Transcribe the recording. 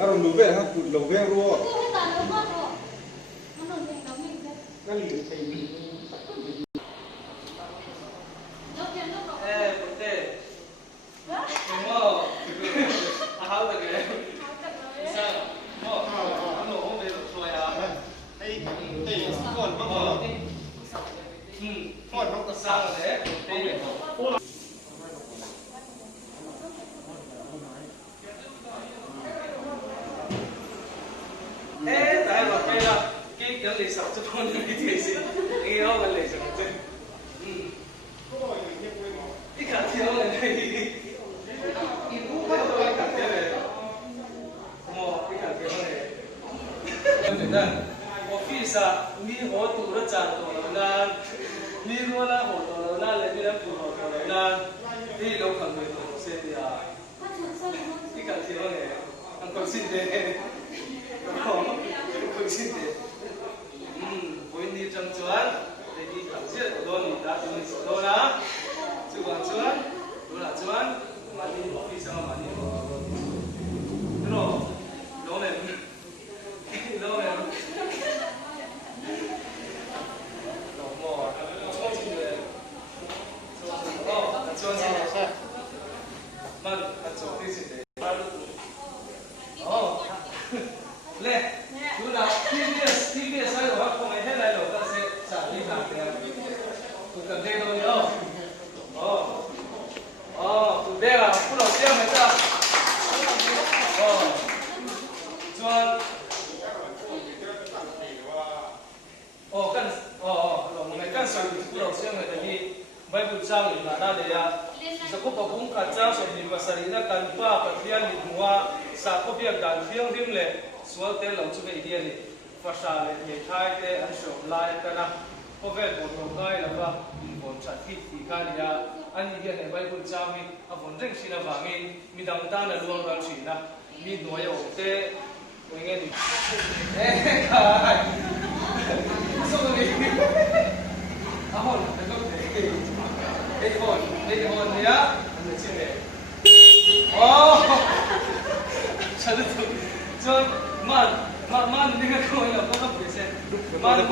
เราดูเว้ยครับเราเว้ยรัวนั่นหรือใช่但係話咩啦？基咁你十足方面啲嘢先，你攞個嚟上啫。啲卡條嚟係，我啲卡條嚟，我啲卡條嚟。對的，office 啊，你我讀得賺到啦，你我啦學到啦，你邊一部學到啦，你老朋友同學啲啊，啲卡條嚟，我講先嘅。Pwede jam cuan, jadi hasil doni tak doni dola, cuan, dola cuan, mani office sama mani. Terus, dolen. Lomo, cuan sih deh. Oh, cuan sih deh. Man, cuan sih deh. Oh, leh. Chúng ta TVS sai rồi không ai hết lại rồi ta sẽ trả đi làm cái cũng cần thêm thôi nhá. Tụi đây là phụ đầu tiên phải chưa? Chuan. Rồi một ngày căn sợi phụ đầu tiên này thì bây giờ trang thì là đã để à. Sa ko pa kung katsa so ni masarina kan pa pathian ni mua sa ko biak dan thiang rim le sual te lo chu be dia ni fasha le ye thai te an shom lai kana ko ve ko to kai la ba in bon chat ki ti ka ni ya an ni dia ne bai kun cha mi a bon reng sina ba mi mi dang ta na luang ran chi na mi no yo te ko nge ni kai so ni a hon te ko te Đây hồn nhá, mình chưa để. Chả được, cho man, đi cái coi là có cái gì xem. Man